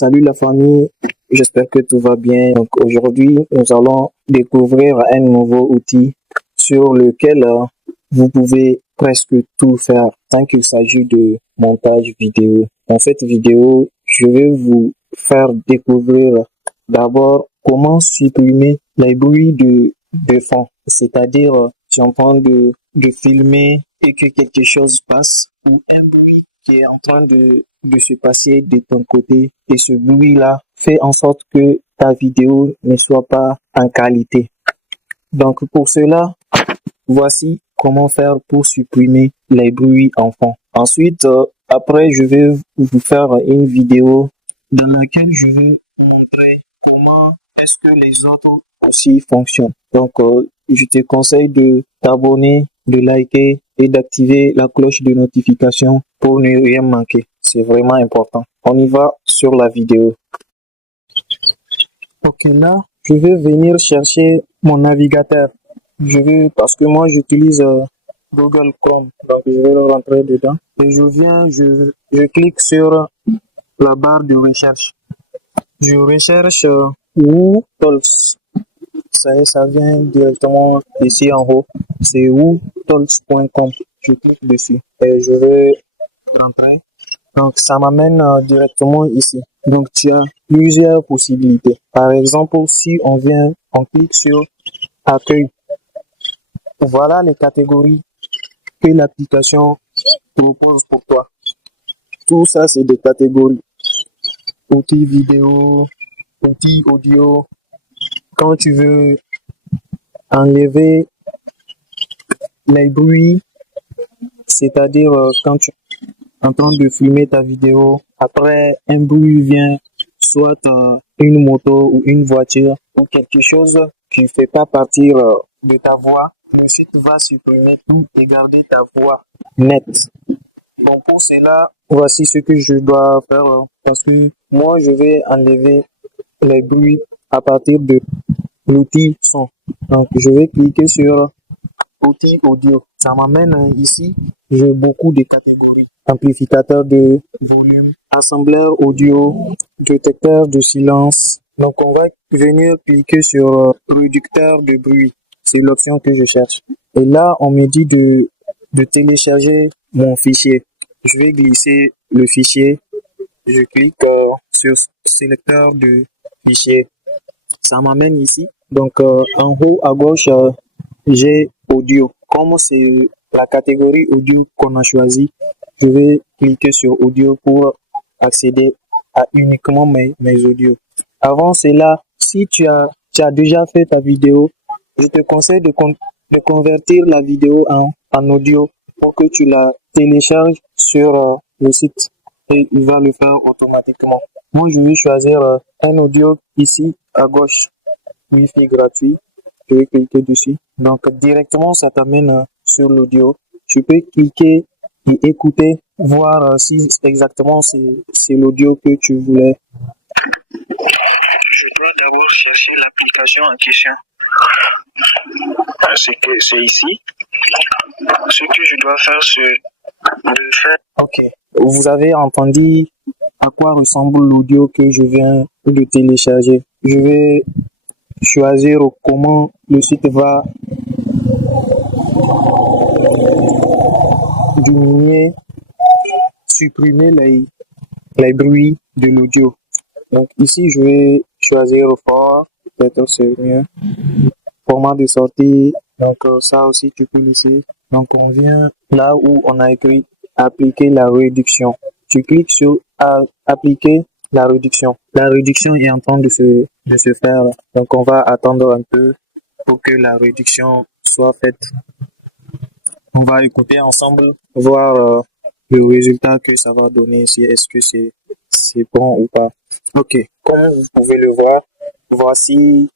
Salut la famille, j'espère que tout va bien. Donc aujourd'hui, nous allons découvrir un nouveau outil sur lequel vous pouvez presque tout faire tant qu'il s'agit de montage vidéo. Dans cette vidéo, je vais vous faire découvrir d'abord comment supprimer les bruits de fond. C'est-à-dire, tu es en train de filmer et que quelque chose passe ou un bruit qui est en train de se passer de ton côté et ce bruit-là fait en sorte que ta vidéo ne soit pas en qualité. Donc pour cela, voici comment faire pour supprimer les bruits en fond. Ensuite, après, je vais vous faire une vidéo dans laquelle je vais montrer comment est-ce que les autres aussi fonctionnent. Donc, je te conseille de t'abonner, de liker et d'activer la cloche de notification pour ne rien manquer. C'est vraiment important. On y va sur la vidéo. Ok, là, je vais venir chercher mon navigateur. Parce que moi, j'utilise Google Chrome. Donc, je vais le rentrer dedans. Et je clique sur la barre de recherche. Je recherche WooTools. Ça vient directement ici en haut. C'est wootools.com. Je clique dessus et je vais rentrer. Donc, ça m'amène directement ici. Donc, tu as plusieurs possibilités. Par exemple, si on clique sur accueil. Voilà les catégories que l'application propose pour toi. Tout ça, c'est des catégories. Outils vidéo, outils audio. Quand tu veux enlever les bruits, c'est-à-dire quand tu es en train de filmer ta vidéo, après un bruit vient, soit une moto ou une voiture ou quelque chose qui ne fait pas partir de ta voix, le site va supprimer tout et garder ta voix nette. Donc pour cela, voici ce que je dois faire parce que moi je vais enlever les bruits à partir de l'outil son. Donc je vais cliquer sur outil audio. Ça m'amène ici, j'ai beaucoup de catégories. Amplificateur de volume, assembleur audio, détecteur de silence. Donc on va venir cliquer sur réducteur de bruit. C'est l'option que je cherche. Et là, on me dit de télécharger mon fichier. Je vais glisser le fichier. Je clique sur sélecteur de fichier. Ça m'amène ici. Donc en haut à gauche, j'ai audio. Comme c'est la catégorie audio qu'on a choisi, je vais cliquer sur audio pour accéder à uniquement mes audios. Avant cela, si tu as déjà fait ta vidéo, je te conseille de convertir la vidéo en audio pour que tu la télécharges sur le site et il va le faire automatiquement. Moi, je vais choisir un audio ici à gauche, Wi-Fi gratuit. Je vais cliquer dessus. Donc, directement, ça t'amène sur l'audio. Tu peux cliquer et écouter, voir si exactement c'est l'audio que tu voulais. Je dois d'abord chercher l'application en question. C'est ici. Ce que je dois faire, c'est de faire. Ok. Vous avez entendu à quoi ressemble l'audio que je viens de télécharger. Je vais choisir comment le site va diminuer, supprimer les bruits de l'audio. Donc ici, je vais choisir fort, peut-être c'est mieux. Format de sortie, donc ça aussi tu peux laisser. Donc on vient là où on a écrit appliquer la réduction. Tu cliques sur appliquer la réduction. La réduction est en train de se faire. Donc on va attendre un peu pour que la réduction soit faite. On va écouter ensemble, voir le résultat que ça va donner, si est-ce que c'est bon ou pas. Ok, comme vous pouvez le voir, voici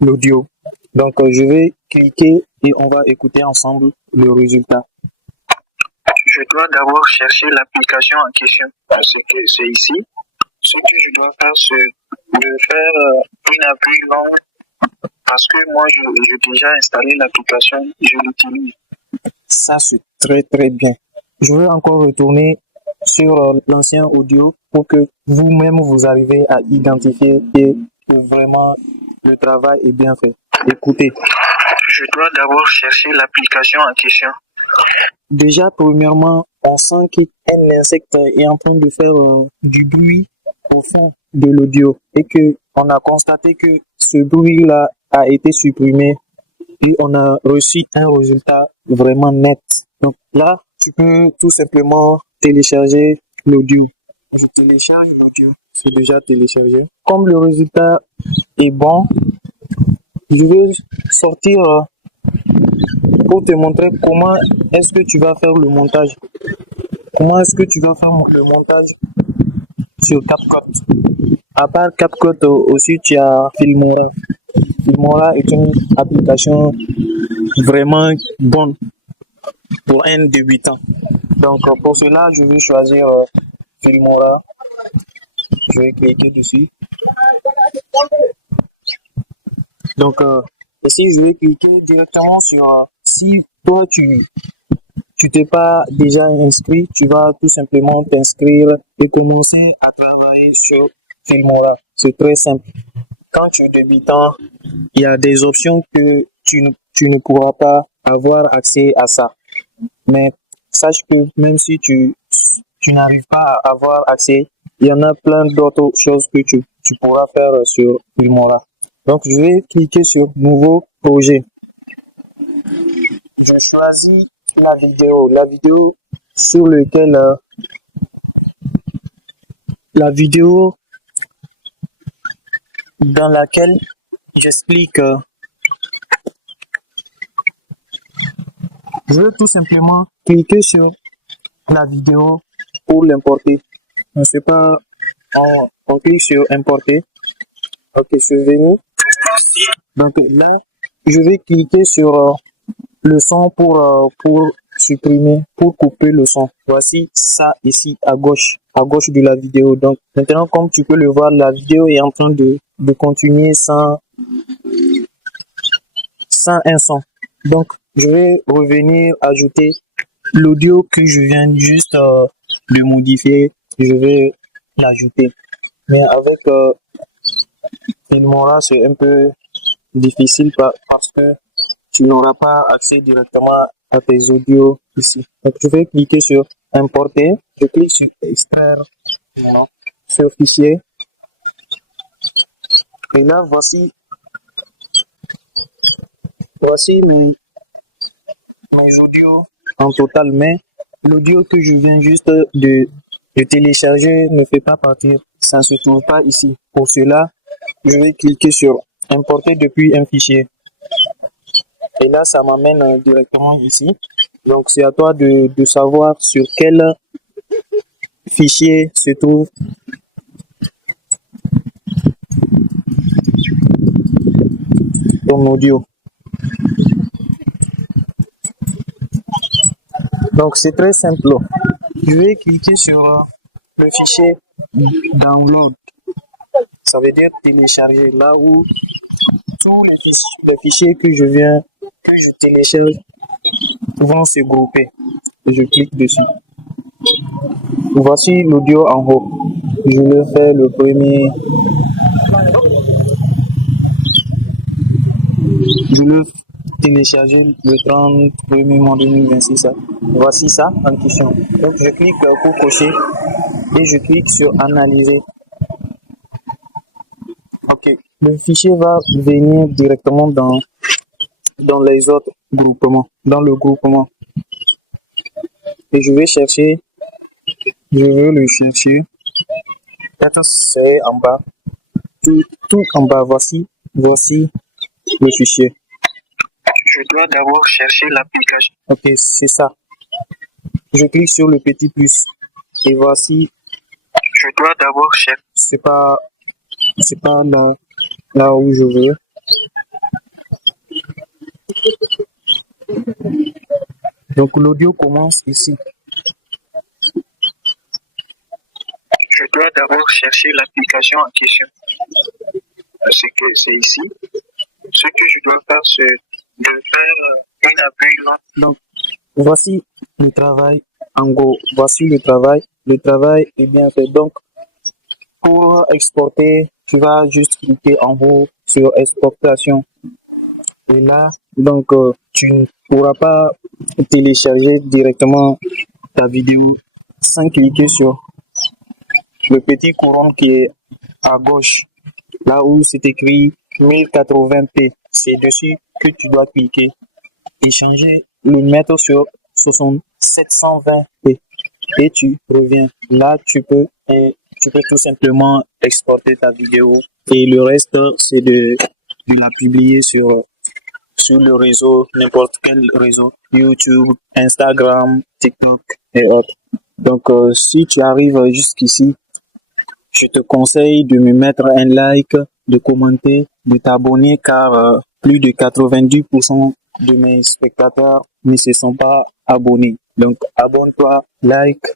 l'audio. Donc je vais cliquer et on va écouter ensemble le résultat. Je dois d'abord chercher l'application en question. C'est ici. Ce que je dois faire, c'est de faire une appli longue parce que moi j'ai déjà installé l'application, je l'utilise. Ça c'est très très bien. Je vais encore retourner sur l'ancien audio pour que vous-même vous arrivez à identifier que vraiment le travail est bien fait. Écoutez. Je dois d'abord chercher l'application en question. Déjà, premièrement, on sent qu'un insecte est en train de faire du bruit au fond de l'audio et que on a constaté que ce bruit-là a été supprimé et on a reçu un résultat vraiment net. Donc là, tu peux tout simplement télécharger l'audio. Je télécharge l'audio. C'est déjà téléchargé. Comme le résultat est bon, je vais sortir pour te montrer comment est-ce que tu vas faire le montage. Comment est-ce que tu vas faire le montage sur CapCut. À part CapCut aussi, tu as Filmora. Filmora est une application vraiment bonne pour un débutant. Donc pour cela, je vais choisir Filmora. Je vais cliquer dessus. Donc ici, je vais cliquer directement sur si toi tu t'es pas déjà inscrit, tu vas tout simplement t'inscrire et commencer à travailler sur Filmora. C'est très simple. Quand tu es débutant, il y a des options que tu ne pourras pas avoir accès à ça. Mais sache que même si tu n'arrives pas à avoir accès, il y en a plein d'autres choses que tu pourras faire sur Filmora. Donc, je vais cliquer sur Nouveau projet. Je choisis la vidéo sur laquelle la vidéo dans laquelle j'explique. Je veux tout simplement cliquer sur la vidéo pour l'importer. Je ne sais pas, on clique sur importer. Ok, je suis venu. Donc là, je vais cliquer sur le son pour supprimer, pour couper le son. Voici ça ici à gauche de la vidéo. Donc maintenant, comme tu peux le voir, la vidéo est en train de continuer sans un son. Donc je vais revenir ajouter l'audio que je viens juste de modifier. Je vais l'ajouter. Mais avec Filmora, c'est un peu difficile parce que tu n'auras pas accès directement à tes audios ici. Donc, je vais cliquer sur importer. Je clique sur extraire, non, sur fichier. Et là, voici mes audios en total. Mais l'audio que je viens juste de télécharger ne fait pas partir. Ça ne se trouve pas ici. Pour cela, je vais cliquer sur importer depuis un fichier. Et là, ça m'amène directement ici. Donc, c'est à toi de savoir sur quel fichier se trouve ton audio. Donc, c'est très simple. Je vais cliquer sur le fichier download. Ça veut dire télécharger, là où tous les fichiers que je télécharge vont se grouper. Et je clique dessus. Voici l'audio en haut. Je vais faire le premier. Je vais télécharger le 31er mois 2026. Voici ça en question. Donc je clique pour cocher et je clique sur analyser. Ok. Le fichier va venir directement dans les autres groupements, dans le groupement. Et je vais chercher. Je veux le chercher. Peut-être c'est en bas. Tout en bas. Voici le fichier. Je dois d'abord chercher l'application. Ok, c'est ça. Je clique sur le petit plus. Et voici. Je dois d'abord chercher. C'est pas là où je veux. Donc l'audio commence ici. Je dois d'abord chercher l'application en question. C'est ici. Ce que je dois faire, c'est de faire une appui là. Donc voici le travail En gros, voici le travail. Le travail est bien fait. Donc, pour exporter, tu vas juste cliquer en haut sur exportation. Et là, donc, tu ne pourras pas télécharger directement ta vidéo sans cliquer sur le petit courant qui est à gauche, là où c'est écrit 1080p. C'est dessus que tu dois cliquer et changer, le mettre sur 720p. Et tu reviens. Là, tu peux tout simplement exporter ta vidéo et le reste, c'est de la publier sur le réseau, n'importe quel réseau, YouTube, Instagram, TikTok et autres. Donc, si tu arrives jusqu'ici, je te conseille de me mettre un like, de commenter, de t'abonner car plus de 90% de mes spectateurs ne se sont pas abonnés. Donc, abonne-toi, like